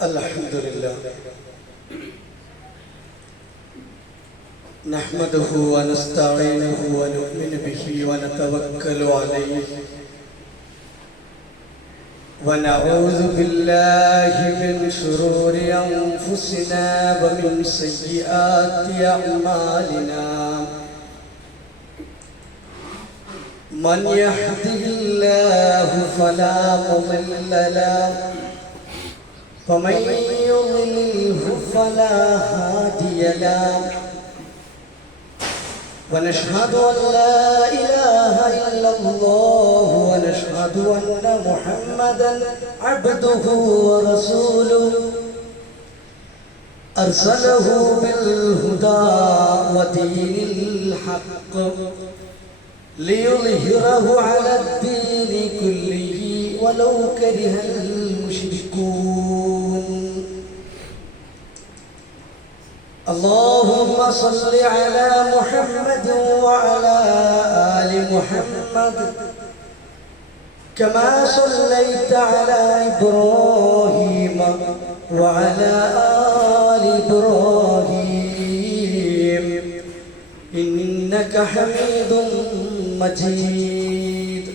Alhamdulillah. Nahmaduhu wa nasta'inuhu wa nu'minu bihi wa natawakkalu alayhi wa na'udhu billahi min shururi anfusina wa min sayyiati a'malina. Man yahdihillahu fala mudilla lahu ومن يضلله فلا هادي له ونشهد أن لا إله إلا الله ونشهد أن محمدا عبده ورسوله أرسله بالهدى ودين الحق ليظهره على الدين كله ولو كره المشركون. اللهم صل على محمد وعلى آل محمد كما صليت على إبراهيم وعلى آل إبراهيم إنك حميد مجيد.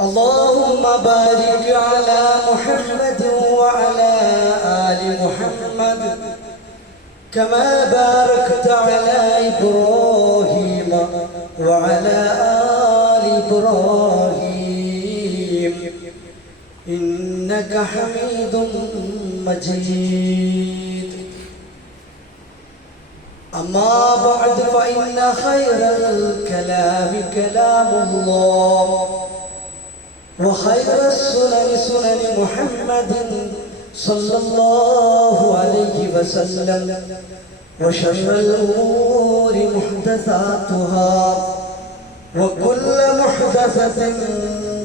اللهم بارك على محمد وعلى آل محمد كما باركت على إبراهيم وعلى آل إبراهيم إنك حميد مجيد. أما بعد فإن خير الكلام كلام الله وخير السنن سنن محمد صلى الله عليه وسلم وشر الأمور محدثاتها وكل محدثة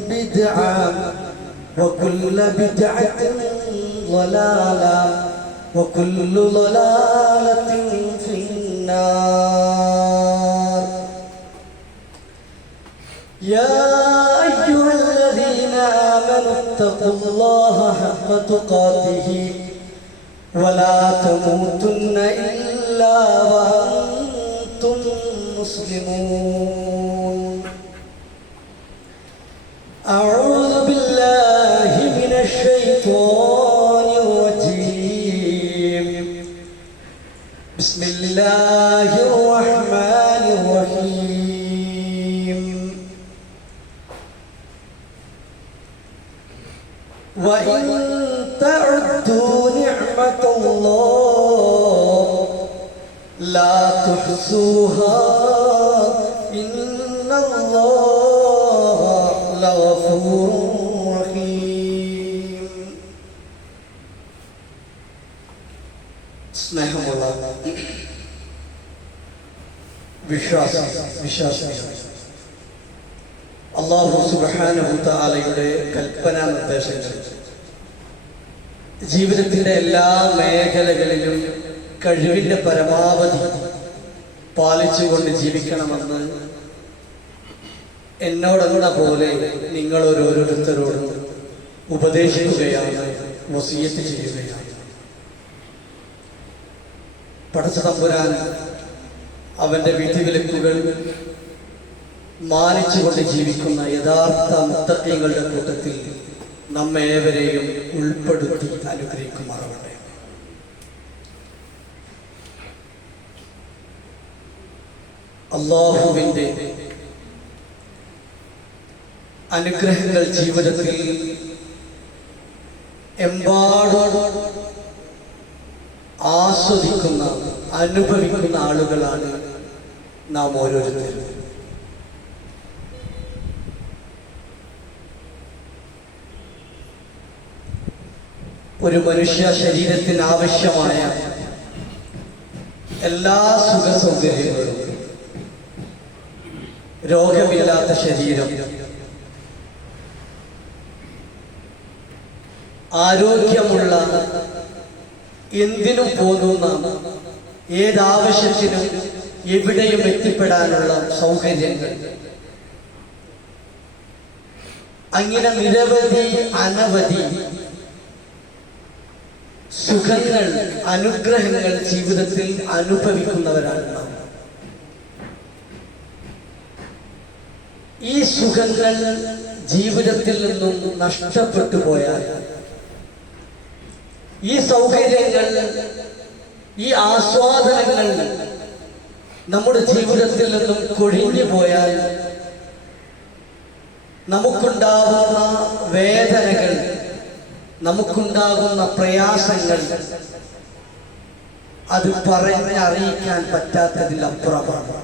بدعة وكل بدعة ضلالة وكل ضلالة في النار. يا أيها الذين آمنوا اتقوا الله حق تقاته ولا تموتن إلا وأنتم مسلمون. أعوذ بالله من الشيطان الرجيم. بسم الله الرحمن الرحيم. وإن تعدوا نعمة الله لا تحصوها إن الله لغفور رحيم. സ്നേഹമുള്ള വിശ്വാസി അല്ലാഹു സുബ്ഹാനഹു തആലയുടെ കൽപ്പനാ നിർദ്ദേശങ്ങൾ ജീവിതത്തിൻ്റെ എല്ലാ മേഖലകളിലും കഴിവിൻ്റെ പരമാവധി പാലിച്ചുകൊണ്ട് ജീവിക്കണമെന്ന് എന്നോടെന്ന പോലെ നിങ്ങൾ ഓരോരുത്തരോടും ഉപദേശിക്കുകയാണ്, വസിയത്ത് ചെയ്യുകയാണ്. പടച്ച തമ്പുരാൻ അവൻ്റെ വിധിവിലക്കുകൾ മാനിച്ചുകൊണ്ട് ജീവിക്കുന്ന യഥാർത്ഥ മുത്തഖീങ്ങളുടെ കൂട്ടത്തിൽ നമ്മേവരെയും ഉൾപ്പെടുത്തി അനുഗ്രഹിക്കുമാറാവട്ടെ. അല്ലാഹുവിൻ്റെ അനുഗ്രഹങ്ങൾ ജീവിതത്തിൽ എമ്പാടും ആസ്വദിക്കുന്ന അനുഭവിക്കുന്ന ആളുകളാണ് നാം ഓരോരുത്തരും. ഒരു മനുഷ്യ ശരീരത്തിന് ആവശ്യമായ എല്ലാ സുഖ സൗകര്യങ്ങളും, രോഗമില്ലാത്ത ശരീരം, ആരോഗ്യമുള്ള, എന്തിനും പോകുന്ന, ഏതാവശ്യത്തിനും എവിടെയും എത്തിപ്പെടാനുള്ള സൗകര്യങ്ങൾ, അങ്ങനെ നിരവധി അനവധി സുഖങ്ങൾ, അനുഗ്രഹങ്ങൾ ജീവിതത്തിൽ അനുഭവിക്കുന്നവരാണ് നാം. ഈ സുഖങ്ങൾ ജീവിതത്തിൽ നിന്നും നഷ്ടപ്പെട്ടു പോയാൽ, ഈ സൗകര്യങ്ങൾ, ഈ ആസ്വാദനങ്ങൾ നമ്മുടെ ജീവിതത്തിൽ നിന്നും കൊഴിഞ്ഞു പോയാൽ നമുക്കുണ്ടാകുന്ന വേദനകൾ, നമുക്കുണ്ടാകുന്ന പ്രയാസങ്ങൾ അത് പറഞ്ഞറിയിക്കാൻ പറ്റാത്തതിലപ്പുറമാണ്.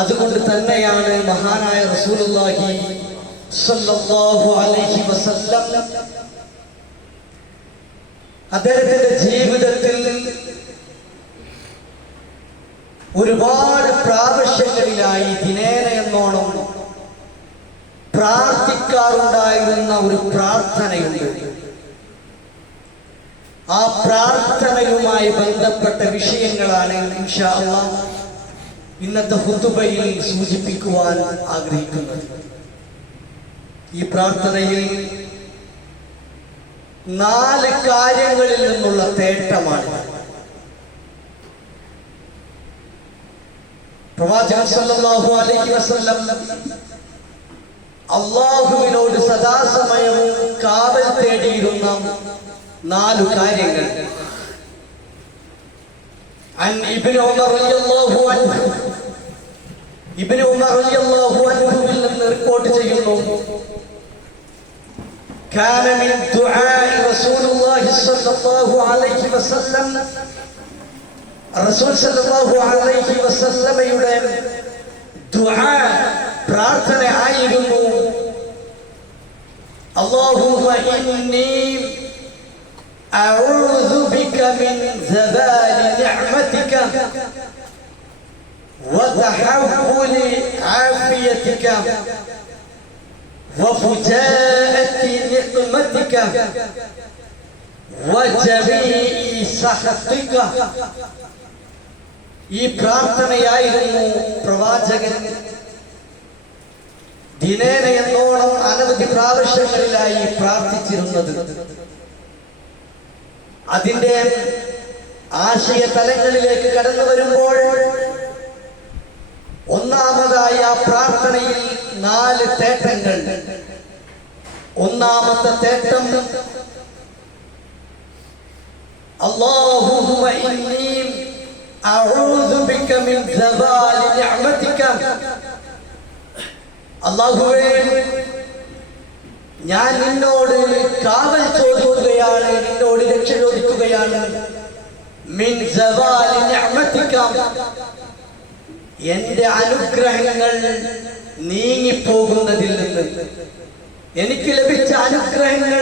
അതുകൊണ്ട് തന്നെയാണ് മഹാനായ റസൂലുള്ളാഹി സ്വല്ലല്ലാഹു അലൈഹി വസല്ലം അദ്ദേഹത്തിന്റെ ജീവിതത്തിൽ ഒരുപാട് പ്രാവശ്യങ്ങളിലായി ദിനേന എന്നോണം പ്രാർത്ഥിക്കാറുണ്ടായിരുന്ന ഒരു പ്രാർത്ഥനയുണ്ട്. ആ പ്രാർത്ഥനയുമായി ബന്ധപ്പെട്ട വിഷയങ്ങളാണ് ഇൻഷാ അല്ലാഹ് ഇന്നത്തെ ഖുതുബയിൽ സൂചിപ്പിക്കുവാൻ ആഗ്രഹിക്കുന്നത്. ഈ പ്രാർത്ഥനയിൽ 4 കാര്യങ്ങളിൽ നിന്നുള്ള തേട്ടമാണ്. പ്രവാചകൻ സല്ലല്ലാഹു അലൈഹി വസല്ലം അല്ലാഹുവിനോട് സദാസമയവും കാവൽ തേടിയിരുന്ന 4 കാര്യങ്ങൾ. عن ابن عمر رضي الله عنه ابن عمر رضي الله عنه നിന്ന് റിപ്പോർട്ട് ചെയ്യുന്നു, كان من دعاء رسول الله صلى الله عليه وسلم റസൂൽ സല്ലല്ലാഹു അലൈഹി വസല്ലമയുടെ ദുആ, പ്രാർത്ഥന ആയിരുന്നു, اللهم إني أعوذ بك من زوال نعمتك وتحول عافيتك وفجاءة نقمتك وجميع سخطك. ഈ പ്രാർത്ഥനയായിരുന്നു പ്രവാചകൻ ദിനേന എന്നോണം അനവധി പ്രാവശ്യങ്ങളിലായി പ്രാർത്ഥിച്ചിരുന്നത്. അതിന്റെ ആശയ തലങ്ങളിലേക്ക് കടന്നു വരുമ്പോൾ ഒന്നാമതായി ആ പ്രാർത്ഥനയിൽ 4 തേട്ടങ്ങൾ. ഒന്നാമത്തെ തേട്ടം, അല്ലാഹുമ്മ ഇന്നി അഊദു ബിക മിൻ സവാലി നിഅമതിക. അല്ലാഹുവേ, ഞാൻ നിന്നോട് കാവൽ ചോദിക്കുകയാണ്, നിന്നോട് രക്ഷ ചോദിക്കുകയാണ്. മിൻ സവാലി നിഅമതിക, എന്റെ അനുഗ്രഹങ്ങൾ നീങ്ങിപ്പോകുന്നതിൽ നിന്ന്, എനിക്ക് ലഭിച്ച അനുഗ്രഹങ്ങൾ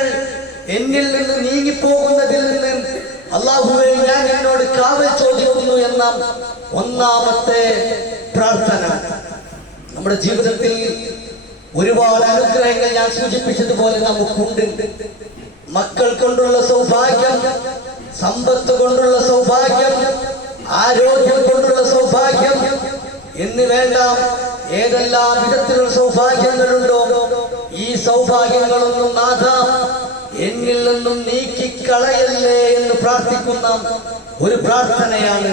എന്നിൽ നിന്ന് നീങ്ങിപ്പോകുന്നതിൽ നിന്ന് അല്ലാഹുവേ ഞാൻ നിന്നോട് കാവൽ ചോദിക്കുന്നു എന്ന ഒന്നാമത്തെ പ്രാർത്ഥന. നമ്മുടെ ജീവിതത്തിൽ ഒരുപാട് അനുഗ്രഹങ്ങൾ ഞാൻ സൂചിപ്പിച്ചതുപോലെ നമുക്കുണ്ട്. മക്കൾ കൊണ്ടുള്ള സൗഭാഗ്യം, സമ്പത്ത് കൊണ്ടുള്ള സൗഭാഗ്യം, ആരോഗ്യം കൊണ്ടുള്ള സൗഭാഗ്യം എന്ന് വേണ്ട ഏതെല്ലാം വിധത്തിലുള്ള സൗഭാഗ്യങ്ങളുണ്ടോ, ഈ സൗഭാഗ്യങ്ങളൊന്നും നാഥ എന്നിൽ നിന്നും നീക്കിക്കളയല്ലേ എന്ന് പ്രാർത്ഥിക്കുന്ന ഒരു പ്രാർത്ഥനയാണ്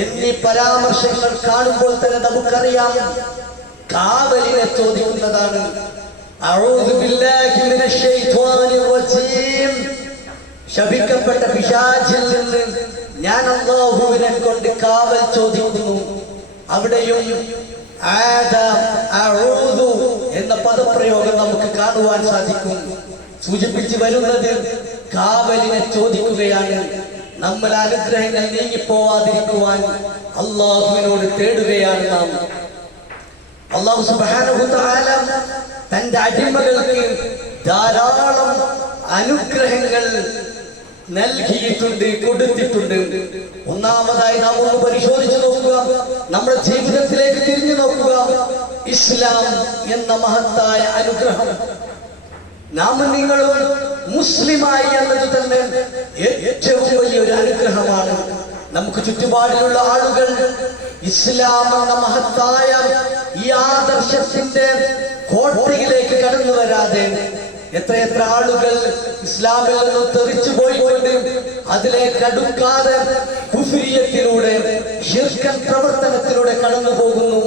എന്നീ പരാമർശങ്ങൾ കാണുമ്പോൾ തന്നെ നമുക്കറിയാം കാവലിനെ ചോദിക്കുന്നതാണ്. ശപിക്കപ്പെട്ട പിശാചിൽ നിന്ന് ഞാൻ അല്ലാഹുവിനെ കൊണ്ട് കാവൽ ചോദിക്കുന്നു. അവിടെയും എന്ന പദപ്രയോഗം നമുക്ക് കാണുവാൻ സാധിക്കും. സൂചിപ്പിച്ചു വരുന്നത് കാവലിനെ ചോദിക്കുകയാണ്. നമ്മൾ അനുഗ്രഹങ്ങൾ നീങ്ങിപ്പോവാതിരിക്കുവാൻ അല്ലാഹുവിനോട് തേടുകയാണ് നാം. അല്ലാഹു സുബ്ഹാനഹു വ തആല തന്റെ അടിമകൾക്ക് ധാരാളം അനുഗ്രഹങ്ങൾ നൽകിയിട്ടുണ്ട്, കൊടുത്തിട്ടുണ്ട്. ഒന്നാമതായി നാം ഒന്ന് പരിശോധിച്ചു നോക്കുക, നമ്മുടെ ജീവിതത്തിലേക്ക് തിരിഞ്ഞു നോക്കുക. ഇസ്ലാം എന്ന മഹത്തായ അനുഗ്രഹം, നാം നിങ്ങളും മുസ്ലിമായി എന്നത് തന്നെ ഏറ്റവും വലിയൊരു അനുഗ്രഹമാണ്. നമുക്ക് ചുറ്റുപാടിലുള്ള ആളുകൾ ഇസ്ലാം എന്ന മഹത്തായ ഈ ആദർശത്തിന്റെ കോട്ടയിലേക്ക് കടന്നു വരാതെ എത്രയെത്ര ആളുകൾ ഇസ്ലാമിൽ നിന്നും തെറിച്ചു പോയിക്കൊണ്ട് അതിലേക്ക് അടുക്കാതെ കുഫ്രിയത്തിലൂടെ ശിർക്കൻ പ്രവർത്തനത്തിലൂടെ കടന്നു പോകുന്നു.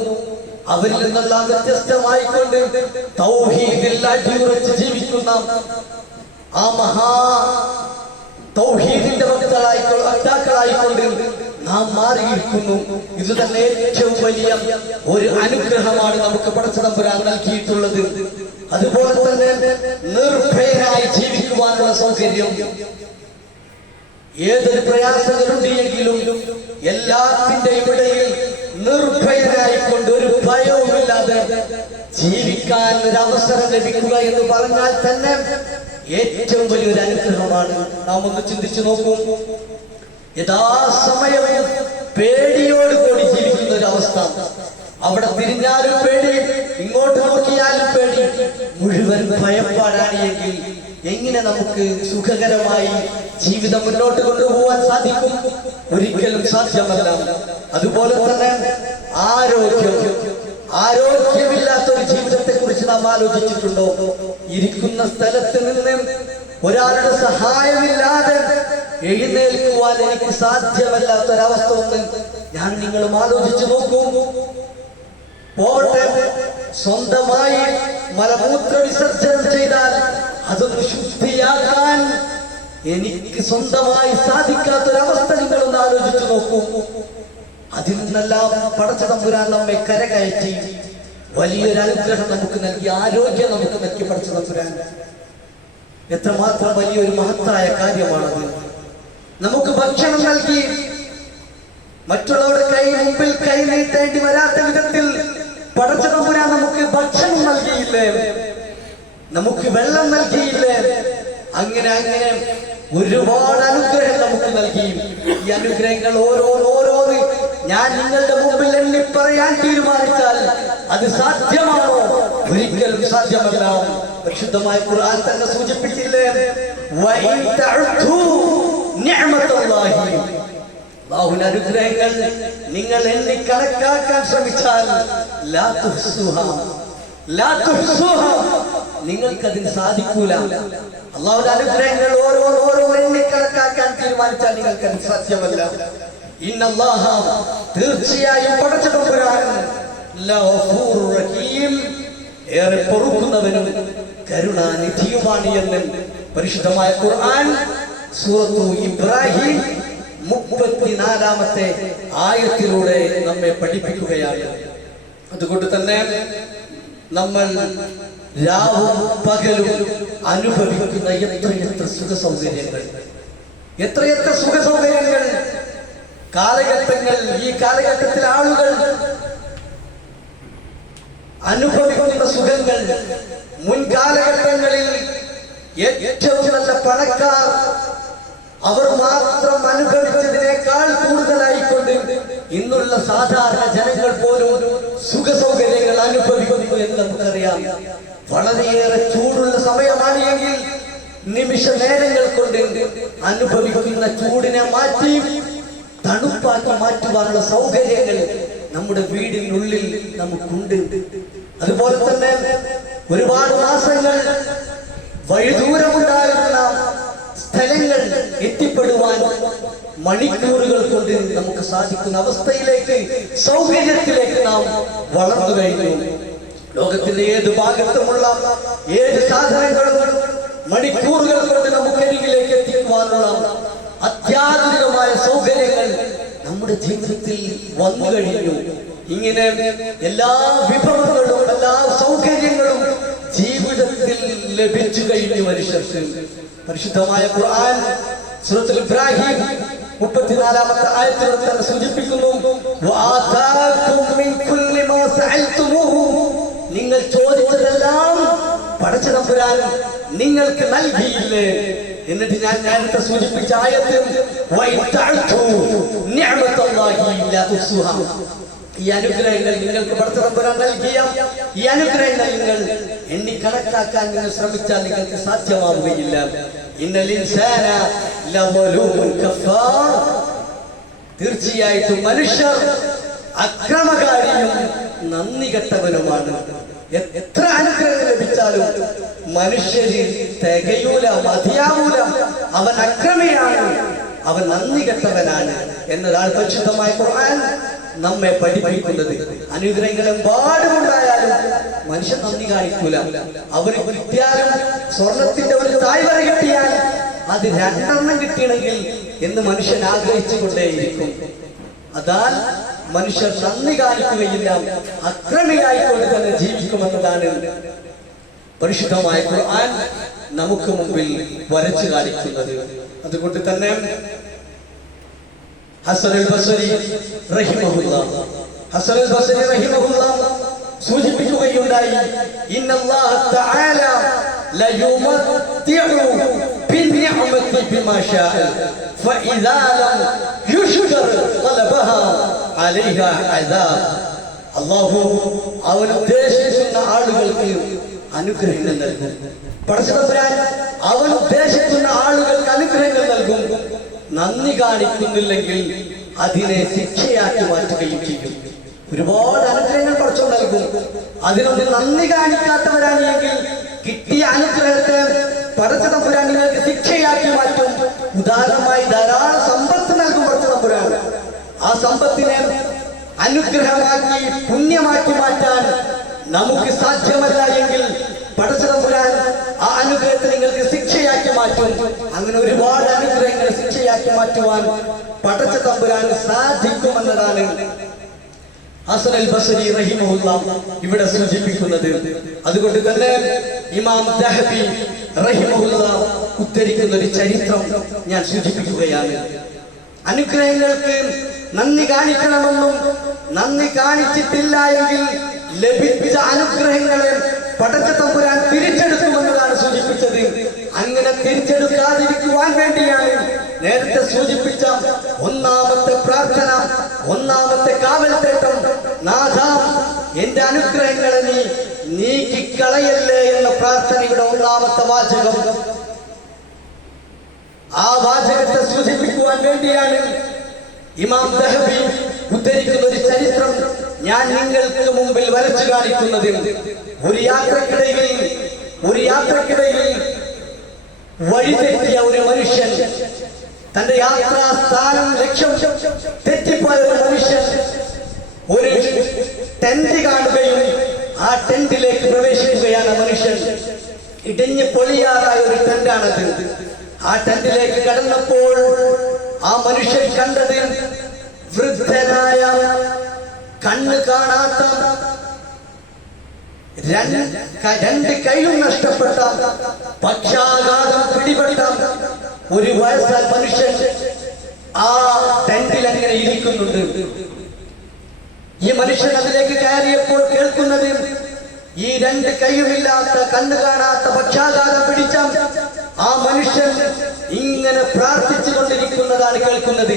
അവരിൽ നിന്നെല്ലാം വ്യത്യസ്തമായിക്കൊണ്ട് തൗഹീദിൽ അടിയുറച്ച് ജീവിക്കുന്ന ആ മഹാ തൗഹീദിന്റെ വക്താക്കളായിക്കൊണ്ട് നാം മാറിയിരിക്കുന്നു. ഇത് തന്നെ ഏറ്റവും വലിയ ഒരു അനുഗ്രഹമാണ് നമുക്ക് പടച്ചതമ്പുരാൻ നൽകിയിട്ടുള്ളത്. അതുപോലെ തന്നെ നിർഭയനായി ജീവിക്കുവാനുള്ള സൗകര്യം. ഏതൊരു പ്രയാസങ്ങളുണ്ടെങ്കിലും എല്ലാത്തിന്റെയും ഇടയിൽ നിർഭയനായിക്കൊണ്ട് ഒരു ഭയവുമില്ലാതെ ജീവിക്കാൻ ഒരു അവസരം ലഭിക്കുക എന്ന് പറഞ്ഞാൽ തന്നെ ഏറ്റവും വലിയൊരു അനുഗ്രഹമാണ്. നാം ഒന്ന് ചിന്തിച്ചു നോക്കൂ. യഥാസമയവും പേടിയോടുകൂടി ജീവിക്കുന്ന ഒരു അവസ്ഥ. അവിടെ തിരിഞ്ഞാലും പേടി, ഇങ്ങോട്ട് നോക്കിയാലും പേടി, മുഴുവൻ ഭയപ്പാടാണ് എങ്കിൽ എങ്ങനെ നമുക്ക് സുഖകരമായി ജീവിതം മുന്നോട്ട് കൊണ്ടുപോകാൻ സാധിക്കും? ഒരിക്കലും സാധ്യമല്ല. അതുപോലെ തന്നെ ആരോഗ്യമില്ലാത്തൊരു ജീവിതത്തെ കുറിച്ച് നാം ആലോചിച്ചിട്ടുണ്ടോ? ഇരിക്കുന്ന സ്ഥലത്ത് നിന്ന് ഒരാളുടെ സഹായമില്ലാതെ എഴുന്നേൽക്കുവാൻ എനിക്ക് സാധ്യമല്ലാത്തൊരവസ്ഥ ഒന്ന് ഞാൻ നിങ്ങളും ആലോചിച്ചു നോക്കൂ. പോവട്ടെ, സ്വന്തമായി മലമൂത്ര വിസർജനം ചെയ്താൽ അതൊന്ന് ശുദ്ധിയാക്കാൻ എനിക്ക് സ്വന്തമായി സാധിക്കാത്തൊരവസ്ഥ നിങ്ങളൊന്ന് ആലോചിച്ചു നോക്കൂ. അതിൽ നിന്നെല്ലാം പടച്ചതമ്പുരാൻ നമ്മെ കരകയറ്റി വലിയൊരു അനുഗ്രഹം നമുക്ക് നൽകി, ആരോഗ്യം നമുക്ക് നൽകി. പടച്ചതമ്പുരാൻ എത്രമാത്രം വലിയൊരു മഹത്തായ കാര്യമാണത്. നമുക്ക് ഭക്ഷണം നൽകി, മറ്റുള്ളവരുടെ മുമ്പിൽ കൈ നീട്ടേണ്ടി വരാത്ത വിധത്തിൽ പടച്ചതമ്പുരാൻ നമുക്ക് ഭക്ഷണം നൽകിയില്ലേ, നമുക്ക് വെള്ളം നൽകിയില്ലേ? അങ്ങനെ അങ്ങനെ ഒരുപാട് അനുഗ്രഹം നമുക്ക് നൽകി. ഈ അനുഗ്രഹങ്ങൾ ഓരോന്ന് ഞാൻ നിങ്ങളുടെ മുമ്പിൽ എണ്ണി പറയാൻ തീരുമാനിച്ചാൽ അത് സാധ്യമാണോ? ഒരിക്കലും സാധ്യമല്ല. പരിശുദ്ധമായ ഖുർആൻ തന്നെ സൂചിപ്പിച്ചില്ലേ, അല്ലാഹുവിന്റെ അനുഗ്രഹങ്ങൾ നിങ്ങൾ എണ്ണി കണക്കാക്കാൻ ശ്രമിച്ചാൽ നിങ്ങൾക്കതിന് സാധിക്കൂല. അല്ലാഹുവിന്റെ അനുഗ്രഹങ്ങൾ ഓരോ എണ്ണി കണക്കാക്കാൻ തീരുമാനിച്ചാൽ നിങ്ങൾക്കത് സാധ്യമല്ല. ഇന്നല്ലാഹ തീർച്ചയായും പടച്ചതമ്പുരാൻ ലഗഫൂറുർ റഹീം, ഏറെ പൊറുക്കുന്നവനും കരുണാനിധിയുമാണ് എന്ന് പരിശുദ്ധമായ ഖുർആൻ സൂറത്തു ഇബ്രാഹിം 34-ാമത്തെ ആയത്തിലൂടെ നമ്മെ പഠിപ്പിക്കുകയാണ്. അതുകൊണ്ട് തന്നെ നമ്മൾ രാവും പകലും അനുഭവിക്കുന്ന എത്രയെത്ര സുഖ സൗകര്യങ്ങൾ കാലഘട്ടങ്ങൾ, ഈ കാലഘട്ടത്തിൽ ആളുകൾ അനുഭവിക്കുന്ന സുഖങ്ങൾ മുൻകാലഘട്ടങ്ങളിൽ ഏറ്റവും നല്ല പണക്കാർ അവർ മാത്രം അനുഭവിച്ചതിനേക്കാൾ കൂടുതലായിക്കൊണ്ട് ഇന്നുള്ള സാധാരണ ജനങ്ങൾ പോലും സുഖ സൗകര്യങ്ങൾ അനുഭവിക്കുന്നു എന്ന് നമുക്കറിയാം. വളരെയേറെ ചൂടുള്ള സമയമാണ് എങ്കിൽ നിമിഷ നേരങ്ങൾ കൊണ്ട് അനുഭവിക്കുന്ന ചൂടിനെ മാറ്റി തണുപ്പാക്കി മാറ്റുവാനുള്ള സൗകര്യങ്ങൾ നമ്മുടെ വീടിനുള്ളിൽ നമുക്കുണ്ട്. അതുപോലെ തന്നെ ഒരുപാട് മാസങ്ങൾ വഴിദൂരമുണ്ടായിരുന്ന സ്ഥലങ്ങൾ എത്തിപ്പെടുവാൻ മണിക്കൂറുകൾ കൊണ്ട് നമുക്ക് സാധിക്കുന്ന അവസ്ഥയിലേക്ക്, സൗകര്യത്തിലേക്ക് നാം വളർന്നു കഴിഞ്ഞു. ലോകത്തിന്റെ ഏത് ഭാഗത്തുമുള്ള ഏത് സാധനങ്ങളും മണിക്കൂറുകൾ കൊണ്ട് നമുക്കരികിലേക്ക് എത്തിക്കുവാനുള്ള അത്യാധുനികമായ സൗകര്യങ്ങൾ നമ്മുടെ ജീവിതത്തിൽ വന്നു കഴിഞ്ഞു. ഇങ്ങനെ എല്ലാ വിഭവങ്ങളും എല്ലാ സൗകര്യങ്ങളും ജീവിതത്തിൽ ലഭിച്ചു കഴിഞ്ഞു മനുഷ്യർക്ക്. പരിശുദ്ധമായ ഖുർആൻ സൂറത്തുൽ ഇബ്രാഹിം 34-ാമത്തെ ആയത്തിൽ തന്നെ സൂചിപ്പിക്കുന്നു, നിങ്ങൾ ചോദിച്ചതെല്ലാം പടച്ചതമ്പുരാൻ നിങ്ങൾക്ക് നൽകിയില്ലേ? എന്നിട്ട് ഞാൻ നേരത്തെ സൂചിപ്പിച്ച ആയത്തിൽ ഈ അനുഗ്രഹങ്ങൾ നിങ്ങൾക്ക് പടച്ചതമ്പുരാൻ നൽകിയ ഈ അനുഗ്രഹങ്ങൾ നിങ്ങൾ എണ്ണി കണക്കാക്കാൻ നിങ്ങൾ ശ്രമിച്ചാൽ നിങ്ങൾക്ക് സാധ്യമാവുകയില്ല. ഇന്നൽ ഇൻസാന ലവലൂമുൻ കഫാർ, തീർച്ചയായിട്ടും മനുഷ്യർ അക്രമകാരിയും നന്ദി കെട്ടവനുമാണ്. എത്ര അനുഗ്രഹം ലഭിച്ചാലും മനുഷ്യര് തികയൂല, മതിയാവൂല. അവൻ അക്രമിയാണ്, അവൻ നന്ദി കെട്ടവനാണ് എന്നതാണ് പരിശുദ്ധമായ ഖുർആൻ നമ്മെ പഠിപ്പിക്കുന്നത്. അനുഗ്രഹങ്ങൾ എമ്പാടുമുണ്ടായാലും മനുഷ്യൻ നന്ദി കാണിക്കൂല. അവർ കിട്ടിയാലും സ്വർണത്തിന്റെ ഒരു തായ്വര കിട്ടിയാൽ അത് 2 കിട്ടിയണമെങ്കിൽ എന്ന് മനുഷ്യൻ ആഗ്രഹിച്ചു കൊണ്ടേയിരിക്കും. അതാൽ മനുഷ്യർ നന്ദി കാണിക്കുകയില്ല, അക്രമിയായിക്കൊണ്ട് തന്നെ ജീവിക്കുമെന്നതാണ് പരിശുദ്ധമായ ഖുർആൻ നമുക്ക് മുമ്പിൽ വരച്ചു കാണിക്കുന്നത്. അതുകൊണ്ട് തന്നെ ഹസനുൽ ബസ്രി റഹിമഹുല്ലാഹ് സൂചിപ്പിക്കുകയുണ്ടായി, ഇന്നല്ലാഹ തആല ലയുമത്തിഉ ബിനിഅമതി ബിമാ ശാഅ ഫഇദാ ലം യുശ്കർ ഖലബഹാ അലൈഹാ അദാബ്. അല്ലാഹു അവൻ ഉദ്ദേശിക്കുന്ന ആളുകൾക്ക് അനുഗ്രഹങ്ങൾ നൽകും. പടച്ചതമ്പുരാൻ അവൻ ഉദ്ദേശിക്കുന്ന ആളുകൾക്ക് അനുഗ്രഹങ്ങൾ നൽകും. നന്ദി കാണിക്കുന്നില്ലെങ്കിൽ അതിനെ ശിക്ഷയാക്കി മാറ്റുകയും ചെയ്യും. ഒരുപാട് അനുഗ്രഹങ്ങൾ പടച്ചോൻ നൽകും. അതിനൊന്നും നന്ദി കാണിക്കാത്തവരാണെങ്കിൽ കിട്ടിയ അനുഗ്രഹത്തെ പടച്ചതമ്പുരാൻ നിങ്ങൾക്ക് ശിക്ഷയാക്കി മാറ്റും. ഉദാഹരണമായി ധാരാളം സമ്പത്ത് നൽകും പടച്ചതമ്പുരാൻ. ആ സമ്പത്തിനെ അനുഗ്രഹമാക്കി പുണ്യമാക്കി മാറ്റാൻ നമുക്ക് സാധ്യമല്ല എങ്കിൽ പടച്ചതമ്പുരാൻ ആ അനുഗ്രഹത്തെ നിങ്ങൾക്ക് ശിക്ഷയാക്കി മാറ്റും. അങ്ങനെ ഒരുപാട് അനുഗ്രഹങ്ങൾ ശിക്ഷയാക്കി മാറ്റുവാൻ പടച്ചതമ്പുരാൻ സാധിക്കുമെന്നതാണ് ഹസനുൽ ബസ്രി റഹിമഹുല്ലാഹ് ഇവിടെ സൂചിപ്പിക്കുന്നത്. അതുകൊണ്ട് തന്നെ ഇമാം ദഹബി റഹിമഹുല്ലാഹ് ഉദ്ധരിക്കുന്ന ഒരു ചരിത്രം ഞാൻ സൂചിപ്പിക്കുകയാണ്. അനുഗ്രഹങ്ങൾക്ക് നന്ദി കാണിക്കണമെന്നും നന്ദി കാണിച്ചിട്ടില്ല എങ്കിൽ ലഭിച്ച അനുഗ്രഹങ്ങളെ പടച്ചതമ്പുരാൻ തിരിച്ചെടുക്കുമെന്നതാണ് സൂചിപ്പിച്ചത്. അങ്ങനെ തിരിച്ചെടുക്കാതിരിക്കുവാൻ വേണ്ടിയാണ് നേരത്തെ സൂചിപ്പിച്ച ഒന്നാമത്തെ പ്രാർത്ഥന, ഒന്നാമത്തെ കാവൽത്തേട്ടം, നാഥാ എന്റെ അനുഗ്രഹങ്ങളെ നീ നീക്കിക്കളയല്ലേ എന്ന പ്രാർത്ഥനയുടെ ഒന്നാമത്തെ വാചകം. ആ വാചകത്തെ സൂചിപ്പിക്കുവാൻ വേണ്ടിയാണ് ഇമാം ദഹബി ഉദ്ധരിക്കുന്ന ഒരു ചരിത്രം ഞാൻ നിങ്ങൾക്ക് മുമ്പിൽ വരച്ചു കാണിക്കുന്നത്. ഒരു യാത്രക്കിടയിൽ വഴിതെറ്റിയ ഒരു മനുഷ്യൻ, തന്റെ യാത്രാസ്ഥാനം ലക്ഷ്യം തെറ്റിപ്പോയ ഒരു മനുഷ്യൻ ഒരു ടെന്റ് കാണുകയും ആ ടെന്റിലേക്ക് പ്രവേശിക്കുകയാണ്. മനുഷ്യൻ ഇടിഞ്ഞു പൊളിയാറായ ഒരു ടെന്റാണത്. ആ ടെന്റിലേക്ക് കടന്നപ്പോൾ ആ മനുഷ്യൻ കണ്ടത് വൃദ്ധനായ, കണ്ണ് കാണാത്ത, 2 കൈയും നഷ്ടപ്പെട്ട, പക്ഷാഘാതം പിടിപെട്ട ഒരു വയസ്സായ മനുഷ്യൻ ആ ടെന്റിൽ അങ്ങനെ ഇരിക്കുന്നുണ്ട്. ഈ മനുഷ്യൻ അതിലേക്ക് കയറിയപ്പോൾ കേൾക്കുന്നത് ഈ 2 കൈയുമില്ലാത്ത, കണ്ണ് കാണാത്ത, പക്ഷാഘാതം പിടിച്ച ആ മനുഷ്യൻ ഇങ്ങനെ പ്രാർത്ഥിച്ചു കൊണ്ടിരിക്കുന്നതാണ് കേൾക്കുന്നത്.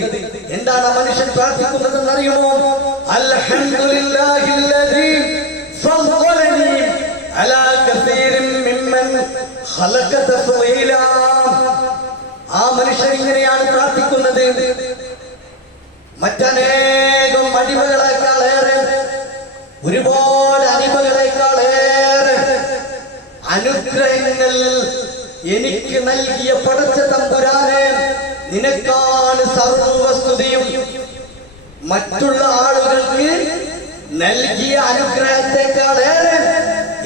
എന്താണ് ആ മനുഷ്യൻ പ്രാർത്ഥിക്കുന്നത് എന്നറിയുമോ? അൽഹംദുലില്ലാഹില്ലദീ ഫളലനി അലാ കസീരിൻ മിമ്മൻ ഖലഖ തഫ്ളീലാ. ആ മനുഷ്യൻ ഇങ്ങനെയാണ് പ്രാർത്ഥിക്കുന്നത്, മറ്റനേകം അടിമകളെക്കാളേറെ, ഒരുപാട് അടിമകളെക്കാളേറെ അനുഗ്രഹങ്ങൾ എനിക്ക് നൽകിയ പടച്ച തമ്പുരാനെ, നിനക്കാണ് സർവസ്തുതിയും. മറ്റുള്ള ആളുകൾക്ക് നൽകിയ അനുഗ്രഹത്തെക്കാളേറെ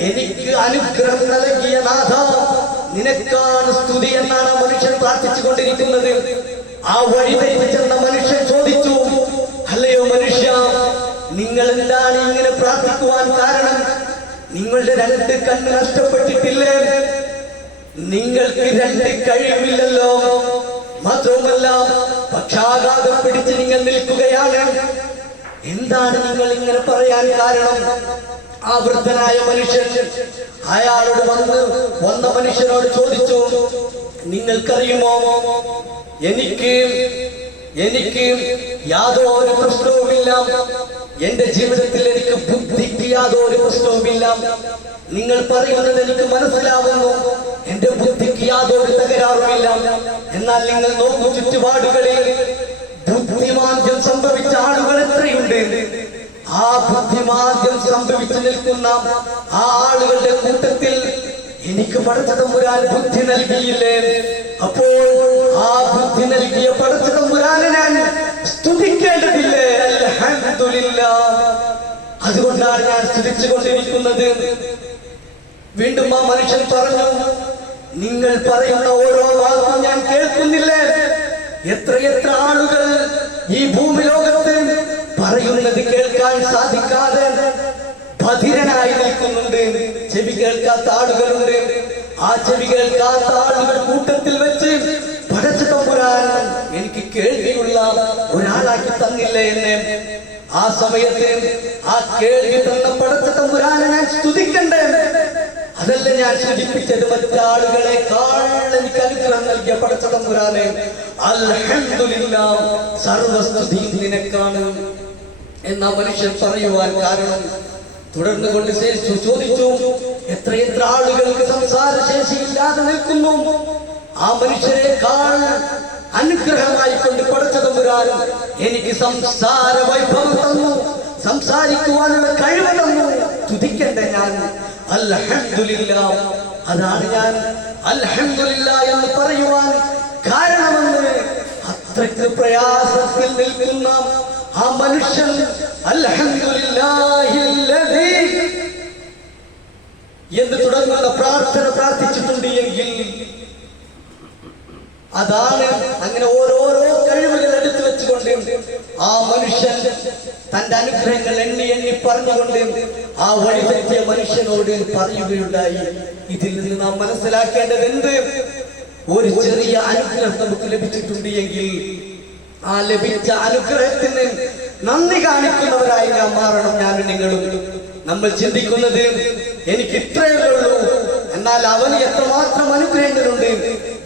എനിക്ക് അനുഗ്രഹം നൽകിയ നാഥ, നിനക്കാണ് സ്തുതി എന്നാണ് മനുഷ്യൻ പ്രാർത്ഥിച്ചു കൊണ്ടിരിക്കുന്നത്. ആ വഴി തെറ്റിച്ചെന്ന മനുഷ്യൻ ചോദിച്ചു, അല്ലയോ മനുഷ്യ, നിങ്ങൾ എന്താണ് ഇങ്ങനെ പ്രാർത്ഥിക്കുവാൻ കാരണം? നിങ്ങളുടെ 2 കണ്ണ് നഷ്ടപ്പെട്ടിട്ടില്ലേ? നിങ്ങൾക്ക് 2 കഴിവില്ലല്ലോ. മാത്രവുമല്ല പക്ഷാഘാതം പിടിച്ച് നിങ്ങൾ നിൽക്കുകയാണ്. എന്താണ് നിങ്ങൾ ഇങ്ങനെ പറയാൻ കാരണം? ആ വൃദ്ധനായ മനുഷ്യൻ അയാളോട് വന്ന മനുഷ്യനോട് ചോദിച്ചു, നിങ്ങൾക്കറിയുമോ, എനിക്ക് യാതൊരു പ്രശ്നവുമില്ല. എന്റെ ജീവിതത്തിൽ എനിക്ക് ബുദ്ധിക്ക് യാതൊരു പ്രശ്നവുമില്ല. നിങ്ങൾ പറയുന്നത് എനിക്ക് മനസ്സിലാവുന്നു, എന്റെ ബുദ്ധിക്ക് യാതൊരു തകരാറുമില്ല. എന്നാൽ നിങ്ങൾ നോക്കൂ, ചുറ്റുപാടുകളിൽ ബുദ്ധിമാന്ദ്യം സംഭവിച്ച ആളുകൾ എത്രയുണ്ട്. ആ ബുദ്ധിമാന്ദ്യം സംഭവിച്ചു നിൽക്കുന്ന ആ ആളുകളുടെ കൂട്ടത്തിൽ എനിക്ക് പടച്ച തമ്പുരാൻ ബുദ്ധി നൽകിയില്ലേ? അപ്പോൾ ആ ബുദ്ധി നൽകിയ പടച്ച തമ്പുരാനെ ഞാൻ സ്തുതിക്കേണ്ടതില്ലേ? അൽഹംദുലില്ലാഹ്. അതുകൊണ്ടാണ് ഞാൻ സ്തുതിച്ചുകൊണ്ടിരിക്കുന്നത്. വീണ്ടും ആ മനുഷ്യൻ പറഞ്ഞു, നിങ്ങൾ പറയുന്ന ഓരോ വാക്കും ഞാൻ കേൾക്കുന്നില്ലേ? എത്രയെത്ര ആളുകൾ ഈ ഭൂമി ലോകത്ത് പറയുന്നത് കേൾക്കാൻ സാധിക്കാതെ ബധിരനായി നിൽക്കുന്നുണ്ട്. ചെവി കേൾക്കാത്ത ആളുകളുണ്ട്. ആ ചെവി കേൾക്കാത്ത ആളുകൾ കൂട്ടത്തിൽ വെച്ച് പടച്ച തമ്പുരാൻ എനിക്ക് കേൾവിയുള്ള ഒരാളാക്കി തന്നില്ലേ എന്നെ? ആ സമയത്ത് ആ കേൾവി തന്ന പടച്ച തമ്പുരാനെ ഞാൻ സ്തുതിക്കണ്ടേ? അതല്ല ഞാൻ സൂചിപ്പിച്ചത്, മറ്റാളുകളെക്കാൾ എനിക്ക് അനുഗ്രഹം നൽകിയ പടച്ച തമ്പുരാനെ അൽഹംദുലില്ലാഹ്, സർവസ്തുതിയും നിനക്കാണ് എന്ന മനുഷ്യൻ പറയുവാൻ കാരണം തുടർന്ന് കൊണ്ട് ചോദിച്ചു, എത്രയെത്ര ആളുകൾക്ക് സംസാരശേഷിയില്ലാതെ നിൽക്കുന്നു, ആ മനുഷ്യരെക്കാൾ അനുഗ്രഹമായിക്കൊണ്ട് പടച്ച തമ്പുരാൻ എനിക്ക് സംസാര വൈഭവം തന്നു, സംസാരിക്കുവാനുള്ള കഴിവ് തന്നു. തുതിക്കണ്ടേ ഞാൻ? അൽഹംദുലില്ലാഹ്. അതാണ് ഞാൻ അൽഹംദുലില്ലാഹ് എന്ന് പറയുവാൻ കാരണമെന്ന് അത്രയ്ക്ക് പ്രയാസത്തിൽ നിൽക്കുന്ന ആ മനുഷ്യൻ അൽഹംദുലില്ലാഹില്ലദീ എന്ന് തുടങ്ങുന്ന പ്രാർത്ഥന പ്രാർത്ഥിച്ചിട്ടുണ്ട് എങ്കിൽ അതാണ്. അങ്ങനെ ഓരോരോ കഴിവുകൾ എടുത്തു വെച്ചുകൊണ്ട് ആ മനുഷ്യൻ തന്റെ അനുഗ്രഹങ്ങൾ എണ്ണി എണ്ണി പറഞ്ഞുകൊണ്ട് ആ വഴിതെറ്റിയ മനുഷ്യനോട് പറയുകയുണ്ടായി. ഇതിൽ നിന്ന് നാം മനസ്സിലാക്കേണ്ടത് എന്ത്? ഒരു ചെറിയ അനുഗ്രഹം നമുക്ക് ലഭിച്ചിട്ടുണ്ട് എങ്കിൽ ആ ലഭിച്ച അനുഗ്രഹത്തിന് നന്ദി കാണിക്കുന്നവരായി നാം മാറണം. ഞാനും നിങ്ങളും. നമ്മൾ ചിന്തിക്കുന്നത് എനിക്ക് ഇത്രയേ ഉള്ളൂ, എന്നാൽ അവന് എത്രമാത്രം അനുഗ്രഹങ്ങളുണ്ട്,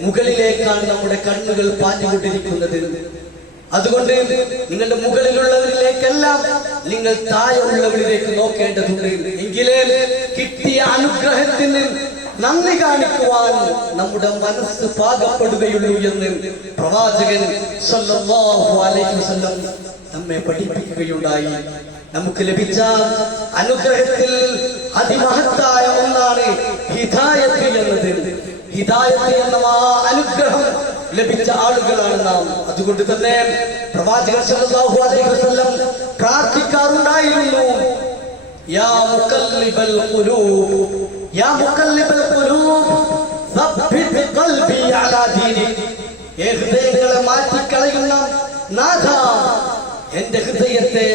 മുകളിലേക്കാണ് നമ്മുടെ കണ്ണുകൾ പാഞ്ഞുകൊണ്ടിരിക്കുന്നത്. അതുകൊണ്ട് നിങ്ങളുടെ മുകളിലുള്ളവരിലേക്കെല്ലാം നിങ്ങൾ താഴെ ഉള്ളവരിലേക്ക് നോക്കേണ്ടതുണ്ട്. എങ്കിലേ കിട്ടിയ അനുഗ്രഹത്തിന് നന്ദി കാണിക്കുവാൻ നമ്മുടെ മനസ്സ് പാകപ്പെടുകയുള്ളൂ എന്ന് പ്രവാചകൻ സല്ലല്ലാഹു അലൈഹി വസല്ലം നമ്മെ പഠിപ്പിക്കുകയുണ്ടായി. നമുക്ക് ലഭിച്ച അനുഗ്രഹത്തിൽ അതിമഹത്തായ ഒന്നാണ് ഹിദായത്ത് എന്നത്. ഹിദായത്ത് എന്ന ആ അനുഗ്രഹം ലഭിച്ച ആളുകളാണ് നാം. അതുകൊണ്ട് തന്നെ പ്രവാചകൻ സല്ലല്ലാഹു അലൈഹി വസല്ലം പ്രാർത്ഥിക്കാറുണ്ടായിരുന്നു, യാ മുഖല്ലിബൽ ഖുലൂബ്, യാ മുഖല്ലിബൽ ഖുലൂബ് സബ്ബിത് ഖൽബി അലാ ദീനിക്. ഹൃദയങ്ങളെ മാറ്റിക്കളയുന്ന നാഥ, എന്റെ ഹൃദയത്തെ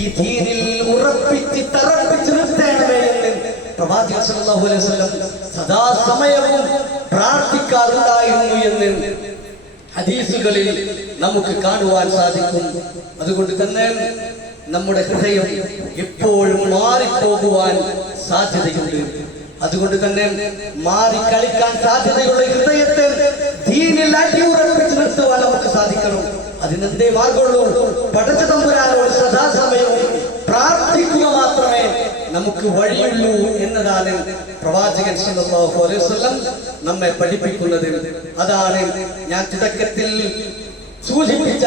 ഈ ദീനിൽ ഉറപ്പിച്ച് തറപ്പിച്ച് നിർത്തേണമേ എന്ന് പ്രവാചകൻ സല്ലല്ലാഹു അലൈഹി വസല്ലം സദാസമയവും പ്രാർത്ഥിക്കാറുണ്ടായിരുന്നു എന്ന് ഹദീസുകളിൽ നമുക്ക് കാണുവാൻ സാധിക്കും. അതുകൊണ്ട് തന്നെ നമ്മുടെ ഹൃദയം എപ്പോഴും മാറിപ്പോകുവാൻ സാധ്യതയുണ്ട്. അതുകൊണ്ട് തന്നെ മാറി കളിക്കാൻ സാധ്യതയുള്ള ഹൃദയത്തെ ദീനിൽ അടിയുറപ്പിച്ച് നിർത്തുവാൻ നമുക്ക് സാധിക്കണം. അതിനെന്തേ മാർഗമുള്ളൂ? പടച്ച തമ്പുരാനോട് സദാസമയവും പ്രാർത്ഥിക്കുക മാത്രമേ നമുക്ക് വഴിയുള്ളൂ എന്നതാണ് പ്രവാചകൻ സല്ലല്ലാഹു അലൈഹി വസല്ലം നമ്മെ പഠിപ്പിക്കുന്നത്. അതാണ് ഞാൻ തുടക്കത്തിൽ സൂചിപ്പിച്ച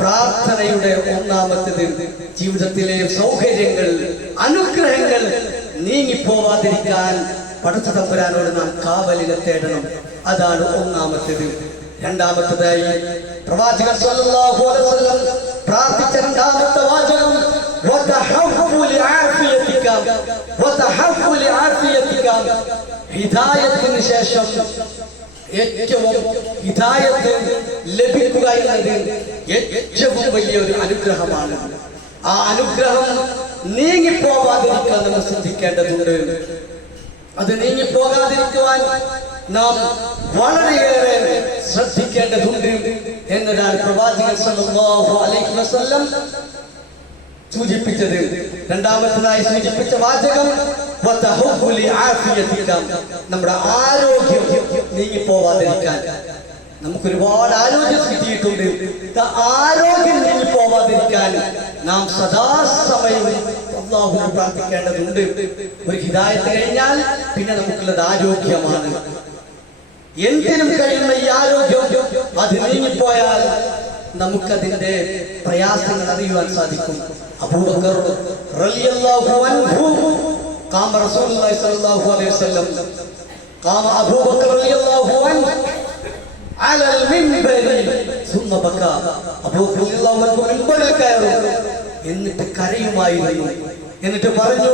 പ്രാർത്ഥനയുടെ ഒന്നാമത്തേത്. ജീവിതത്തിലെ സൗകര്യങ്ങൾ, അനുഗ്രഹങ്ങൾ നീങ്ങിപ്പോവാതിരിക്കാൻ പടച്ച തമ്പുരാനോട് നാം കാവലിനെ തേടണം. അതാണ് ഒന്നാമത്തേത്. രണ്ടാമത്തേതായി പ്രവാചകൻ സല്ലല്ലാഹു അലൈഹി വസല്ലം പ്രാർത്ഥിച്ച രണ്ടാമത്തെ വാചകം ഹിദായത്തിന് ശേഷം ഏറ്റവും ഹിദായത്ത് ലഭിക്കുക എന്നത് ഏറ്റവും വലിയൊരു അനുഗ്രഹമാണ്. ആ അനുഗ്രഹം നീങ്ങിപ്പോവാതിരിക്കാൻ നമ്മൾ ശ്രദ്ധിക്കേണ്ടതുണ്ട്. അത് നീങ്ങിപ്പോകാതിരിക്കുവാൻ നാം വളരെയേറെ ശ്രദ്ധിക്കേണ്ടതുണ്ട് എന്നതാണ് പ്രവാചകൻ സല്ലല്ലാഹു അലൈഹി വസല്ലം സൂചിപ്പിച്ചത്. രണ്ടാമത്തേതായി സൂചിപ്പിച്ച വാചകം നമ്മുടെ ആരോഗ്യം നീങ്ങിപ്പോവാതിരിക്കാൻ. നമുക്ക് ഒരുപാട് ആരോഗ്യം കിട്ടിയിട്ടുണ്ട്. ആരോഗ്യം നീങ്ങിപ്പോവാതിരിക്കാൻ നാം സദാസമയവും അല്ലാഹുവിനെ പ്രാർത്ഥിക്കേണ്ടതുണ്ട്. ഒരു ഹിദായത്ത് കഴിഞ്ഞാൽ പിന്നെ നമുക്കുള്ളത് ആരോഗ്യമാണ്. എന്തിനും കഴിയുന്ന ഈ ആരോഗ്യം അത് നീങ്ങിപ്പോയാൽ നമുക്കതിന്റെ പ്രയാസങ്ങൾ അറിയുവാൻ സാധിക്കും. അബൂബക്കർ റളിയല്ലാഹു അൻഹു ഖാമ റസൂലുള്ളാഹി സ്വല്ലല്ലാഹു അലൈഹി വസല്ലം ഖാമ അബൂബക്കർ റളിയല്ലാഹു അൻഹു അലൽ മിൻബരി സുമ്മ ബകാ. അബൂബക്കർ റളിയല്ലാഹു അൻഹു മിൻബറിൽ കയറി എന്നിട്ട് കരയുമായിരുന്നു. എന്നിട്ട് പറഞ്ഞു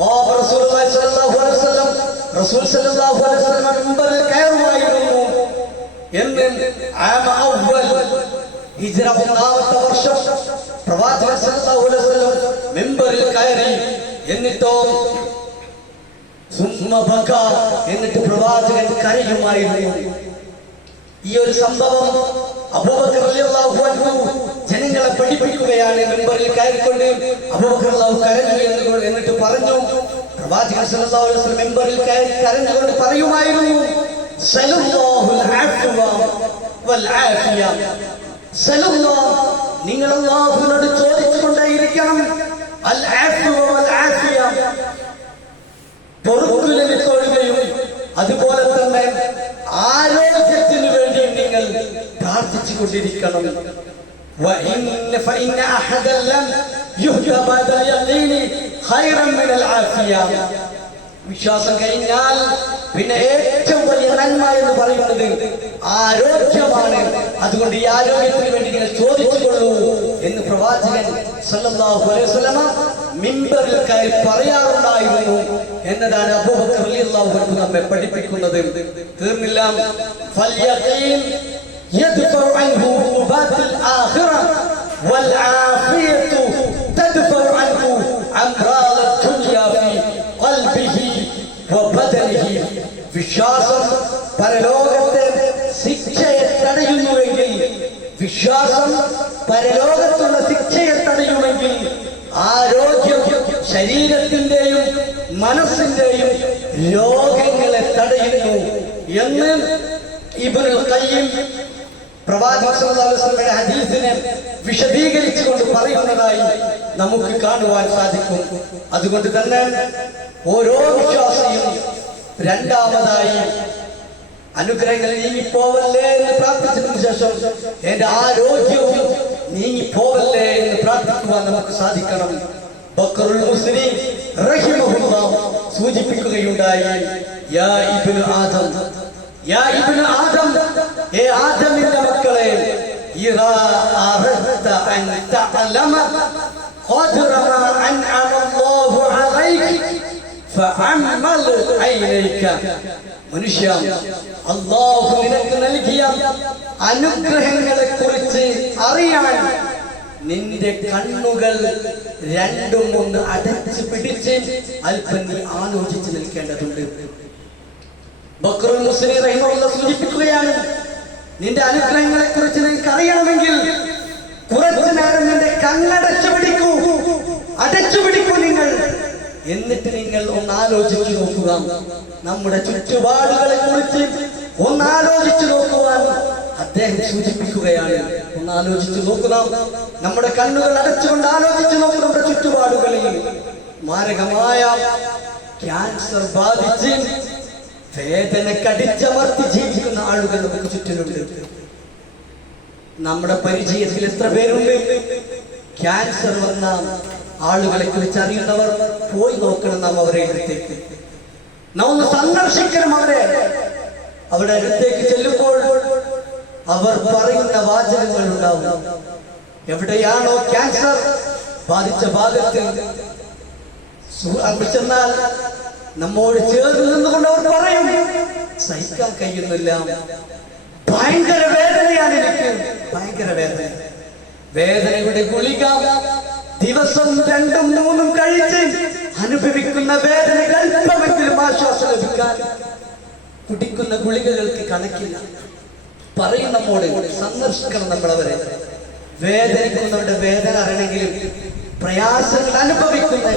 ഖാമ റസൂലുള്ളാഹി സ്വല്ലല്ലാഹു അലൈഹി വസല്ലം റസൂൽ സ്വല്ലല്ലാഹു അലൈഹി വസല്ലം മിൻബറിൽ കയറുമായിരുന്നു എന്ന് ആമ അവ്വൽ ഹിജ്റ 1-ാമത്തെ വർഷം പ്രവാചകൻ സല്ലല്ലാഹു അലൈഹി വസല്ലം മിൻബറിൽ കയറി. എന്നിട്ടോ സുമ്മ ബകാ എന്നിട്ട് പ്രവാചകൻ കരയുമായിരുന്നു. ഈ ഒരു സംഭവം അബൂബക്കർ റളിയല്ലാഹു അൻഹു ജനങ്ങളെ പഠിപ്പിക്കുകയാണ്. മിൻബറിൽ കയറിക്കൊണ്ട് അബൂബക്കർ റളിയല്ലാഹു കരഞ്ഞു എന്നിട്ട് പറഞ്ഞു പ്രവാചകൻ സല്ലല്ലാഹു അലൈഹി വസല്ലം മിൻബറിൽ കയറി കരഞ്ഞുകൊണ്ട് പറയുമായിരുന്നു സല്ലല്ലാഹുൽ അഫ്വ വൽ ആഫിയ. സല്ലല്ലാഹു നിങ്ങൾ അല്ലാഹുവിനോട് ചോദിച്ചുകൊണ്ടേയിരിക്കണം അൽ അഫ്വ വൽ ആഫിയ പൊറുക്കൽ ലഭിക്കുകയും അതുപോലെ തന്നെ ആരോഗ്യത്തിന് വേണ്ടി നിങ്ങൾ പ്രാർത്ഥിച്ചു കൊണ്ടിരിക്കണം. വിശ്വാസം കഴിഞ്ഞാൽ പിന്നെ ഏറ്റവും വലിയ നന്മ എന്ന് പറയുന്നത് ആരോഗ്യമാണ്. അതുകൊണ്ട് ഈ ആരോഗ്യത്തിന് വേണ്ടി നിങ്ങൾ ചോദിച്ചുകൊള്ളൂ എന്ന് പ്രവാചകൻ സല്ലല്ലാഹു അലൈഹി വസല്ലം മിമ്പറിൽ കയറി പറയാറുണ്ടായിരുന്നു എന്നതാണ് അബൂബക്കർ റളിയല്ലാഹു അൻഹു നമ്മെ പഠിപ്പിക്കുന്നത്. തീർന്നില്ല. ഫൽയഖീൻ യദ്ഫഉ അൻഹു ഉബാത്തിൽ ആഖിറ വൽ ആഫിയതു തദ്ഫഉ അൻഹു അംറാദ ദുനിയ ഫി ഖൽബിഹി വബദനിഹി. വിശ്വാസം പരലോകത്തെ ശിക്ഷയെ തടയുന്നുവെങ്കിൽ, വിശ്വാസം പരലോകത്തുള്ള ശിക്ഷയെ തടയുമെങ്കിൽ ആരോഗ്യം ശരീരത്തിന്റെയും മനസ്സിന്റെയും രോഗങ്ങളെ തടയുന്നു എന്ന് ഇബ്നുൽ ഖയ്യിം പ്രവാചകൻ സല്ലല്ലാഹു അലൈഹി വസല്ലമയുടെ ഹദീസിനെ വിശദീകരിച്ചുകൊണ്ട് പറയുന്നതായി നമുക്ക് കാണുവാൻ സാധിക്കും. അതുകൊണ്ട് തന്നെ ഓരോ വിശ്വാസിയും രണ്ടാമതായി അനുഗ്രഹങ്ങൾ നീങ്ങിപ്പോവല്ലേ എന്ന് പ്രാർത്ഥിച്ചതിനു ശേഷം എന്റെ ആരോഗ്യവും നീങ്ങിപ്പോവല്ലേ എന്ന് പ്രാർത്ഥിക്കുവാൻ നമുക്ക് സാധിക്കണം. ബക്കറുൽ മുസ്ലിം റഹിമഹുല്ലാഹ് സൂചിപ്പിക്കുകയുണ്ടായി, യാ ഇബ്നു ആദം, യാ ഇബ്നു ആദം, ഏ ആദമിന്റെ മക്കളെ, ഇദാ അറദ്ത അൻ തഅലമ ഖദ്റ മാ അൻഅമ അല്ലാഹു അലൈക ഫഅമൽ ഐനൈക. മനുഷ്യ, അല്ലാഹു നിനക്ക് നൽകിയ അനുഗ്രഹങ്ങളെ കുറിച്ച് അറിയാൻ നിന്റെ കണ്ണുകൾ രണ്ടും ഒന്ന് അടച്ചു പിടിച്ച് അല്പം നീ ആലോചിച്ച് നിൽക്കേണ്ടതുണ്ട്. ബക്റുൽ മുസ്ലിം റഹിമഹുല്ലാഹ് സൂചിപ്പിക്കുകയാണ്, നിന്റെ അനുഗ്രഹങ്ങളെ കുറിച്ച് നിനക്ക് അറിയണമെങ്കിൽ കുറച്ചു നേരം നിന്റെ കണ്ണടച്ചു പിടിക്കൂ, അടച്ചു പിടിക്കൂ നിങ്ങൾ. എന്നിട്ട് നിങ്ങൾ ഒന്ന് ആലോചിച്ചു നോക്കുക. നമ്മുടെ ചുറ്റുപാടുകളെ കുറിച്ച് ഒന്ന് ആലോചിച്ചു നോക്കുവാൻ അദ്ദേഹം സൂചിപ്പിക്കുകയാണ്. ഒന്ന് ആലോചിച്ചു നോക്കുക. നമ്മുടെ കണ്ണുകൾ അടച്ചുകൊണ്ട് ആലോചിച്ചു നോക്കുക. നമ്മുടെ ചുറ്റുപാടുകളിൽ മാരകമായ ക്യാൻസർ ബാധിച്ച് വേദന കടിച്ചമർത്തി ജീവിക്കുന്ന ആളുകൾ നമുക്ക് ചുറ്റിലുണ്ട്. നമ്മുടെ പരിചയത്തിൽ എത്ര പേരുണ്ട്? ക്യാൻസർ വന്ന ആളുകളെ കുറിച്ച് അറിയുന്നവർ പോയി നോക്കണം. നാം അവരെ അടുത്തേക്ക് നാം ഒന്ന് സന്ദർശിക്കണം. അവരുടെ അടുത്തേക്ക് ചെല്ലുമ്പോൾ അവർ പറയുന്ന വാചകങ്ങൾ ഉണ്ടാവും. എവിടെയാണോ ക്യാൻസർ ബാധിച്ച ഭാഗത്ത് ചെന്നാൽ നമ്മോട് ചേർന്ന് നിന്നുകൊണ്ട് അവർ പറയും, സഹിക്കാൻ കഴിയുന്നില്ല, ഭയങ്കര വേദനയാണ് എനിക്ക്, ഭയങ്കര വേദന. വേദനയുടെ ഗുളിക ദിവസം 2-3 കഴിച്ച് അനുഭവിക്കുന്ന വേദനകൾ അല്പമെങ്കിലും ആശ്വാസം ലഭിക്കാൻ കുടിക്കുന്ന ഗുളികകൾക്ക് കണക്കില്ല. പറയും നമ്മോട്, സന്ദർശിക്കണം നമ്മളവരെ. വേദനിക്കുന്നവരുടെ വേദന അറിയണമെങ്കിലും പ്രയാസങ്ങൾ അനുഭവിക്കുന്ന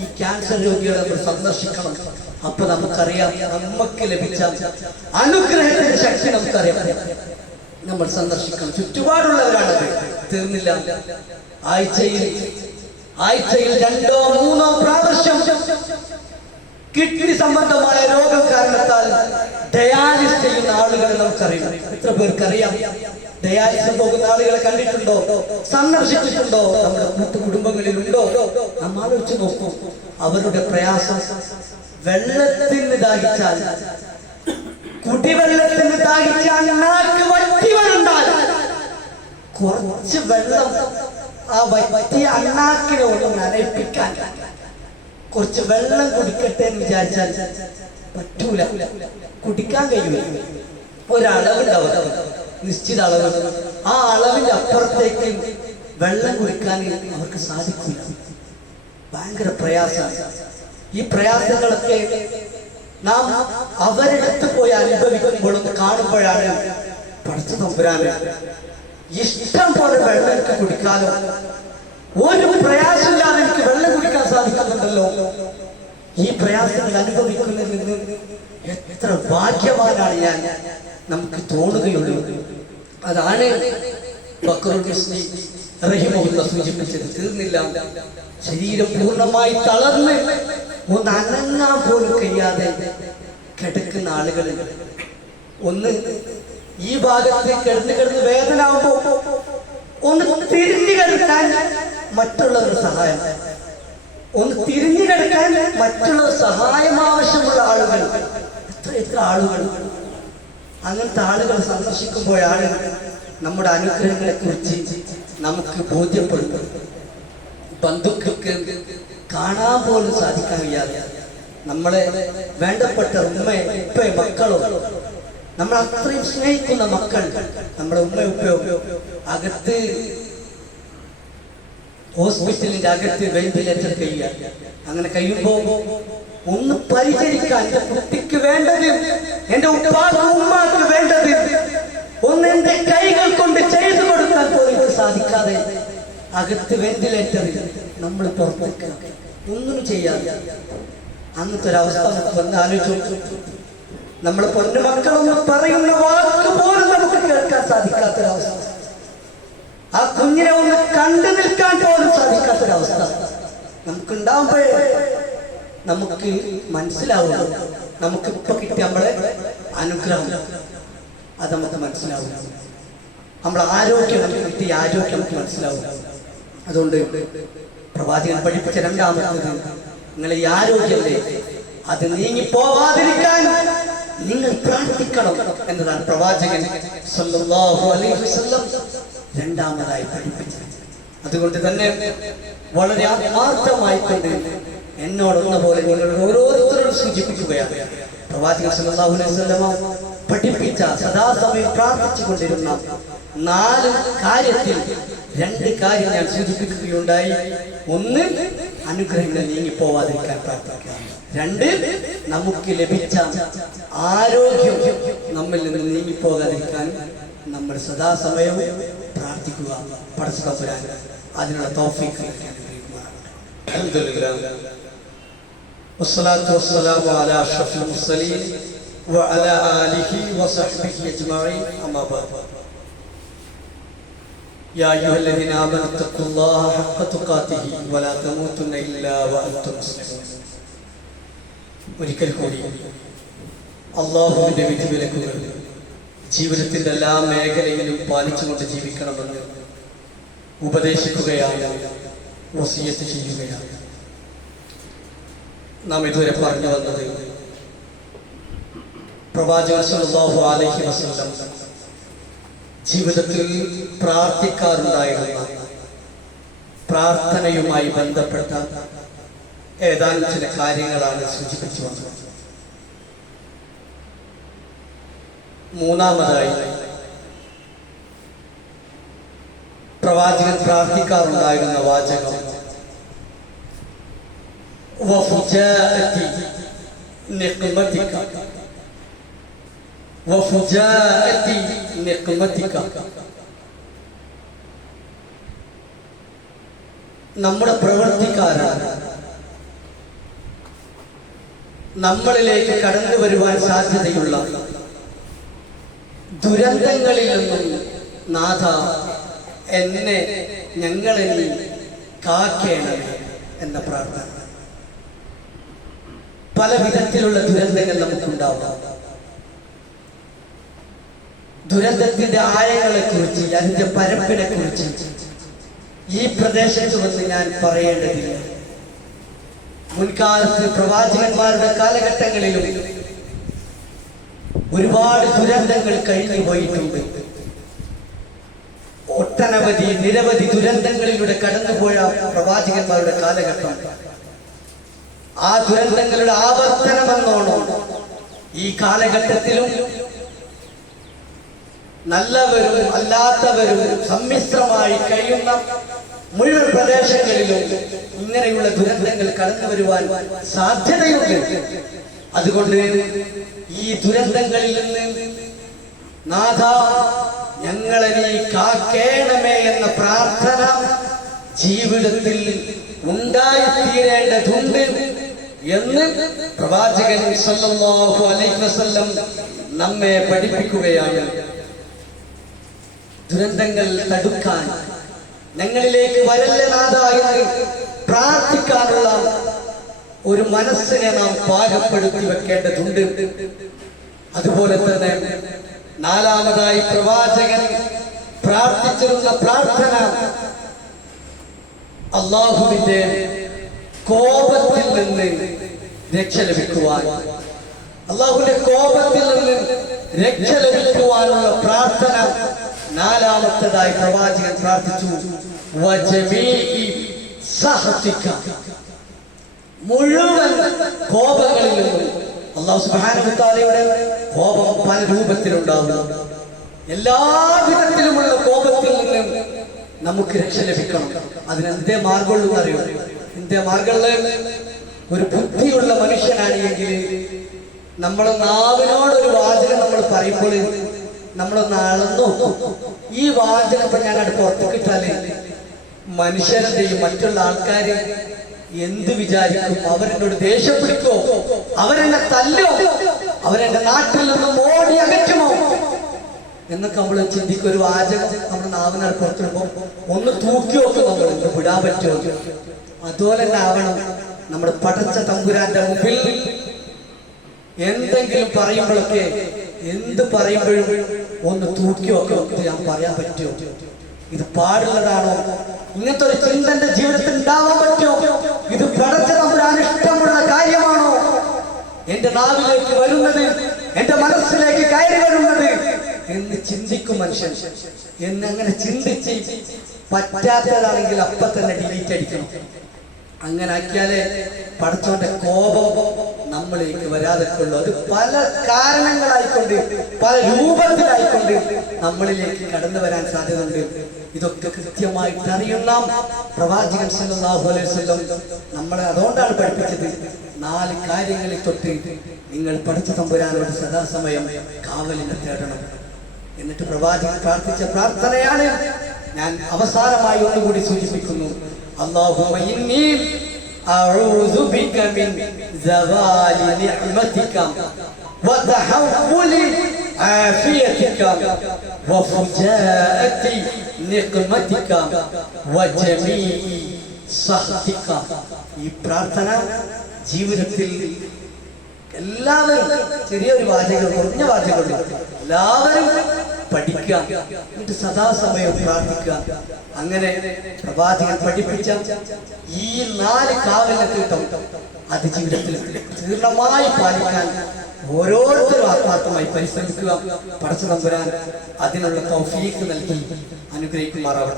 ഈ ക്യാൻസർ രോഗികളെ നമ്മൾ സന്ദർശിക്കണം. അപ്പൊ നമുക്കറിയാം നമുക്ക് ലഭിച്ച അനുഗ്രഹത്തിന്റെ ശക്തി നമുക്കറിയാം. നമ്മൾ സന്ദർശിക്കണം. ചുറ്റുപാടുള്ളവരാണത്. തീർന്നില്ല. ആഴ്ചയിൽ 2-3 പ്രാവശ്യം കിഡ്നി സംബന്ധമായ രോഗം കാരണത്താൽ ഡയാലിസിസ് ചെയ്യുന്ന ആളുകൾ നമുക്കറിയാം. എത്ര പേർക്കറിയാം ഡയാലിസിസ് പോകുന്ന ആളുകളെ കണ്ടിട്ടുണ്ടോ? സന്ദർശിച്ചിട്ടുണ്ടോ? നമ്മുടെ കുടുംബങ്ങളിലുണ്ടോ? നാം ആലോചിച്ച് നോക്കൂ. അവരുടെ പ്രയാസം വെള്ളത്തിന് ദാഹിച്ചാൽ, കുടിവെള്ളത്തിന് ദാഹിച്ചാൽ, നാക്ക് വറ്റി വരണ്ടാൽ കുറച്ച് വെള്ളം ആ വറ്റിയ അണ്ണാക്കിനെ ഒന്ന് നനയിപ്പിക്കാൻ കുറച്ച് വെള്ളം കുടിക്കട്ടെ എന്ന് വിചാരിച്ചാൽ പറ്റൂല, കുടിക്കാൻ കഴിയൂല. ഒരളവുണ്ടാവും, നിശ്ചിത അളവ്. ആ അളവിന്റെ അപ്പുറത്തേക്ക് വെള്ളം കുടിക്കാൻ അവർക്ക് സാധിക്കില്ല. ഭയങ്കര പ്രയാസമാണ്. ഈ പ്രയാസങ്ങളൊക്കെ നാം അവരെടുത്ത് പോയി അനുഭവിക്കുമ്പോഴും കാണുമ്പോഴാണ് പടച്ച തമ്പുരാന് ഇഷ്ടം പോലെ വെള്ളം എനിക്ക് കുടിക്കാനോ, ഒരു പ്രയാസമില്ലാതെ എനിക്ക് വെള്ളം കുടിക്കാൻ സാധിക്കുന്നുണ്ടല്ലോ. ഈ പ്രയാസങ്ങൾ അനുഭവിക്കുന്നതിൽ നിന്ന് എത്ര ഭാഗ്യവാനാണ് ഞാൻ നമുക്ക് തോന്നുകയുള്ളൂ. അതാണ് ബക്റുൽ മുസ്ലിം റഹിമഹുല്ലാഹ് സൂചിപ്പിച്ചത്. തീർന്നില്ല, ശരീരം പൂർണ്ണമായി തളർന്ന് ഒന്ന് അനങ്ങാൻ പോലും കഴിയാതെ കിടക്കുന്ന ആളുകൾ, ഒന്ന് ഈ ഭാഗത്ത് കിടന്ന് വേദന ആവുമ്പോ ഒന്ന് തിരിഞ്ഞു കിടക്കാൻ മറ്റുള്ളവരുടെ സഹായം, ഒന്ന് തിരിഞ്ഞു കിടക്കാൻ മറ്റുള്ളവർ സഹായം ആവശ്യമുള്ള ആളുകൾ എത്ര ആളുകൾ. അങ്ങനത്തെ ആളുകൾ സന്ദർശിക്കുമ്പോഴാണ് നമ്മുടെ അനുഗ്രഹങ്ങളെ കുറിച്ച് നമുക്ക് ബോധ്യപ്പെടുന്നത്. ബന്ധുക്കൾക്ക് കാണാൻ പോലും സാധിക്കാൻ വയ്യാതെ നമ്മളെ വേണ്ടപ്പെട്ട ഉമ്മയെ ഉപ്പയെ മക്കളോ, നമ്മൾ അത്രയും സ്നേഹിക്കുന്ന മക്കൾ, നമ്മുടെ ഉമ്മയും ഉപ്പയോ അകത്ത് ഹോസ്പിറ്റലിന്റെ അകത്ത് വെന്റിലേറ്റർ കഴിയുക. അങ്ങനെ കഴിയുമ്പോ ഒന്ന് പരിചരിക്കാൻ എന്റെ കുട്ടിക്ക് വേണ്ടത്, എന്റെ ഉപ്പാക്ക് ഉമ്മാക്ക് വേണ്ടത് ഒന്ന് എന്റെ കൈകൾ കൊണ്ട് ചെയ്തു കൊടുക്കാൻ പോലും സാധിക്കാതെ അകത്ത് വെന്റിലേറ്ററിൽ നമ്മൾ പുറത്തേക്ക് ഒന്നും ചെയ്യാതെ അങ്ങനത്തെ ഒരവസ്ഥ നമുക്ക് വന്ന് ആലോചിച്ചു. നമ്മളെ പൊന്നുമക്കളൊന്ന് പറയുന്ന വാക്ക് പോലും നമുക്ക് കേൾക്കാൻ സാധിക്കാത്തൊരവസ്ഥ, ആ കുഞ്ഞിനെ ഒന്ന് കണ്ടു നിൽക്കാൻ പോലും സാധിക്കാത്തൊരവസ്ഥ നമുക്കുണ്ടാവുമ്പോഴേ നമുക്ക് മനസ്സിലാവുന്നു. നമുക്ക് ഇപ്പൊ കിട്ടിയ നമ്മളെ അനുഗ്രഹം അത് നമുക്ക് മനസ്സിലാവും. നമ്മളെ ആരോഗ്യം, നമുക്ക് കിട്ടിയ ആരോഗ്യം നമുക്ക് മനസ്സിലാവും. അതുകൊണ്ട് പ്രവാചകൻ പഠിപ്പിച്ച രണ്ടാമത്തത്, നിങ്ങൾ ഈ ആരോഗ്യത്തെ അത് നീങ്ങിപ്പോവാതിരിക്കാൻ നിങ്ങൾ പ്രാർത്ഥിക്കണം എന്നതാണ് പ്രവാചകൻ സല്ലല്ലാഹു അലൈഹി വസല്ലം രണ്ടാമതായി പഠിപ്പിച്ചത്. അതുകൊണ്ട് തന്നെ വളരെ ആത്മാർത്ഥമായിക്കൊണ്ട് എന്നോടൊന്ന പോലെ നിങ്ങൾ ഓരോരുത്തരോട് സൂചിപ്പിക്കുകയാണ്. പ്രവാചകൻ സല്ലല്ലാഹു അലൈഹി വസല്ലം പഠിപ്പിച്ച സദാസമയം പ്രാർത്ഥിച്ചു കൊണ്ടിരുന്ന 4 കാര്യത്തിൽ 2 കാര്യം ഞാൻ സൂചിപ്പിക്കുകയുണ്ടായി. ഒന്ന്, അനുഗ്രഹങ്ങൾ നീങ്ങിപ്പോവാതിരിക്കാൻ പ്രാർത്ഥിക്കുക. 2, നമുക്ക് ലഭിച്ച ആരോഗ്യം നമ്മിൽ നിന്ന് നീങ്ങിപ്പോകാതിരിക്കാൻ നമ്മൾ സദാസമയവും പ്രാർത്ഥിക്കുക. പടച്ച തമ്പുരാൻ അതിനുള്ള തൗഫീഖ് അൽഹംദുലില്ലാഹ്. വസ്സലാത്തു വസ്സലാമു അലാ അഷ്റഫിൽ മുർസലീൻ വഅലാ ആലിഹി വസഹ്ബിഹി അജ്മഈൻ. അമ്മാ ബഅദ്. യാ അയ്യുഹല്ലദീന ആമനൂ തഖുല്ലാഹ ഹഖ്ക തുഖാതിഹി വലാ തമൂതുന്ന ഇല്ലാ വഅൻതും മുസ്ലിമൂൻ. ഒരിക്കൽ കൂടി അല്ലാഹുവിന്റെ വിധിവിലക്കുകൾ ജീവിതത്തിന്റെ എല്ലാ മേഖലയിലും പാലിച്ചുകൊണ്ട് ജീവിക്കണമെന്ന് ഉപദേശിക്കുകയാണ്, വസിയത്ത് ചെയ്യുകയാണ്. നാം ഇതുവരെ പറഞ്ഞു വന്നത് പ്രവാചകൻ സല്ലല്ലാഹു അലൈഹി വസല്ലം ജീവിതത്തിൽ പ്രാർത്ഥിക്കാറുണ്ടായിരുന്ന പ്രാർത്ഥനയുമായി ബന്ധപ്പെട്ട ഏതാനും ചില കാര്യങ്ങളാണ് സൂചിപ്പിച്ചു വന്നത്. മൂന്നാമതായി പ്രവാചകൻ പ്രാർത്ഥിക്കാറുണ്ടായിരുന്ന വാചകം വഫുജാഅതി നിഖ്മതിക വഫുജാഅതി നിഖ്മതിക. നമ്മുടെ പ്രവൃത്തിക്കാരാണ് നമ്മളിലേക്ക് കടന്നു വരുവാൻ സാധ്യതയുള്ള ദുരന്തങ്ങളിൽ നിന്നും നാഥ എന്നെ ഞങ്ങളെ നീ കാക്കേണമേ എന്ന പ്രാർത്ഥന. പല വിധത്തിലുള്ള ദുരന്തങ്ങൾ നമുക്കുണ്ടാവാം. ദുരന്തത്തിന്റെ ആഴങ്ങളെ കുറിച്ച്, അതിന്റെ പരപ്പിനെ കുറിച്ച് ഈ പ്രദേശത്ത് വന്ന് ഞാൻ പറയേണ്ടതില്ല. മുൻകാലത്ത് പ്രവാചകന്മാരുടെ കാലഘട്ടങ്ങളിലും ഒരുപാട് ദുരന്തങ്ങൾ കഴിഞ്ഞു പോയിട്ടുണ്ട്. ഒട്ടനവധി നിരവധി ദുരന്തങ്ങളിലൂടെ കടന്നുപോയ പ്രവാചകന്മാരുടെ കാലഘട്ടം. ആ ദുരന്തങ്ങളുടെ ആവർത്തനമെന്നോണം ഈ കാലഘട്ടത്തിലും നല്ലവരും അല്ലാത്തവരും സമ്മിശ്രമായി കഴിയുന്ന മുഴുവൻ പ്രദേശങ്ങളിലും ഇങ്ങനെയുള്ള ദുരന്തങ്ങൾ കടന്നു വരുവാൻ സാധ്യതയുണ്ട്. അതുകൊണ്ട് ഈ ദുരന്തങ്ങളിൽ നിന്ന് നാഥ ഞങ്ങളെ നീ കാക്കേണമേ എന്ന പ്രാർത്ഥന ജീവിതത്തിൽ ഉണ്ടായിത്തീരേണ്ടതുണ്ട് എന്ന് പ്രവാചകൻ സല്ലല്ലാഹു അലൈഹി വസല്ലം നമ്മെ പഠിപ്പിക്കുകയാണ്. ദുരന്തങ്ങൾ തടുക്കാൻ, ഞങ്ങളിലേക്ക് വരല്ലേ നാഥ എന്ന് പ്രാർത്ഥിക്കാനുള്ള ഒരു മനസ്സിനെ നാം പാകപ്പെടുത്തി വെക്കേണ്ടതുണ്ട്. അതുപോലെ തന്നെ നാലാമതായി പ്രവാചകൻ പ്രാർത്ഥിച്ചിരുന്ന പ്രാർത്ഥന അല്ലാഹുവിന്റെ കോപത്തിൽ നിന്ന് രക്ഷ ലഭിക്കുവാൻ, അല്ലാഹുവിന്റെ കോപത്തിൽ നിന്ന് രക്ഷ ലഭിക്കുവാനുള്ള പ്രാർത്ഥന നാലാമത്തേതായി പ്രവാചകൻ പ്രാർത്ഥിച്ചു. മുഴുവൻ കോപങ്ങളിൽ നിന്നും. അല്ലാഹു സുബ്ഹാനഹു വ തആലയുടെ കോപം പല രൂപത്തിലുണ്ടാവുന്നു. എല്ലാ വിധത്തിലുമുള്ള കോപത്തിൽ നിന്നും നമുക്ക് രക്ഷ ലഭിക്കണം. അതിനെന്തേ മാർഗമുള്ളൂ അറിയോ? എന്തേ മാർഗമുള്ള? ഒരു ബുദ്ധിയുള്ള മനുഷ്യനാണ് എങ്കിൽ നമ്മളെ നാവിനോടൊരു വാചകം നമ്മൾ പറയുമ്പോൾ നമ്മളൊന്ന് അളന്നു നോക്കും. ഈ വാചകം ഇപ്പൊ ഞാൻ അടുത്ത് പുറത്തേക്കിട്ടാല് മനുഷ്യരുടെയും മറ്റുള്ള ആൾക്കാര് എന്ത് വിചാരിക്കും? അവരെന്നോട് ദേഷ്യം പിടിക്കോ? അവരെന്നെ തല്ലോ? അവരെന്റെ നാട്ടിൽ നിന്നും ഓടി അകറ്റുമോ എന്നൊക്കെ നമ്മൾ ചിന്തിക്കും. ഒരു വാചകം നമ്മുടെ നാവിനാട് പുറത്തിടുമ്പോ ഒന്ന് തൂക്കി നോക്കും, നമ്മൾ ഇന്ന് വിടാൻ പറ്റുമോ? അതുപോലെ തന്നെ ആവണം നമ്മുടെ പടച്ച തമ്പുരാന്റെ മുമ്പിൽ എന്തെങ്കിലും പറയുമ്പോഴൊക്കെ, എന്ത് പറയുമ്പോഴും ഒന്ന് തൂക്കി നോക്കാം, ഞാൻ പറയാൻ പറ്റുമോ? ഇത് പാടുള്ളതാണോ? ഇങ്ങനത്തെ ഒരു ചിന്ത എന്റെ ജീവിതത്തിൽ ഉണ്ടാവാൻ പറ്റുമോ? ഇത് പടച്ച തമ്പുരാൻ ഇഷ്ടമുള്ള കാര്യമാണോ എന്റെ നാവിലേക്ക് വരുന്നത്, എന്റെ മനസ്സിലേക്ക് കയറി വരുന്നത് എന്ന് ചിന്തിക്കും മനുഷ്യൻ. എന്നങ്ങനെ ചിന്തിച്ച് പറ്റാത്തതാണെങ്കിൽ അപ്പൊ തന്നെ ഡിലീറ്റ് അടിക്കണം. അങ്ങനെ ആക്കിയാലേ പടച്ചോന്റെ കോപം നമ്മളിലേക്ക് വരാതെക്കുള്ളൂ. അത് പല കാരണങ്ങളായിക്കൊണ്ട്, പല രൂപത്തിലായിക്കൊണ്ട് നമ്മളിലേക്ക് കടന്നു വരാൻ സാധ്യതയുണ്ട്. ഇതൊക്കെ കൃത്യമായിട്ട് അറിയുന്ന പ്രവാചകൻ സല്ലല്ലാഹു അലൈഹി വസല്ലം നമ്മളെ അതുകൊണ്ടാണ് പഠിപ്പിച്ചത്, 4 കാര്യങ്ങളിൽ തൊട്ട് നിങ്ങൾ പടച്ച തമ്പുരാനോട് സദാസമയം കാവലിനെ തേടണം. എന്നിട്ട് പ്രവാചകൻ പ്രാർത്ഥിച്ച പ്രാർത്ഥനയാണ് ഞാൻ അവസാനമായി ഒന്നുകൂടി സൂചിപ്പിക്കുന്നു. اللهم إني أعوذ بك من زوال نعمتك وتحول عافيتك وفجاءة نقمتك وجميع سخطك. ഈ പ്രാർത്ഥന ജീവിതത്തിൽ എല്ലാവരും, ചെറിയൊരു വാചകം, കുറഞ്ഞ വാചകമുള്ളൂ, എല്ലാവരും പഠിക്കുക, എന്നിട്ട് സദാസമയം പ്രാർത്ഥിക്കുക. അങ്ങനെ പ്രവാചകൻ പഠിപ്പിച്ച ഈ 4 കാവലത്തിട്ടം അത് ജീവിതത്തിൽ പൂർണ്ണമായി പാലിക്കാൻ ഓരോരുത്തരും ആത്മാർത്ഥമായി പരിശ്രമിക്കുക. പടച്ച തമ്പുരാൻ അതിനുള്ള തൗഫീഖ് നൽകി അനുഗ്രഹിക്കുമാറാവട്ടെ.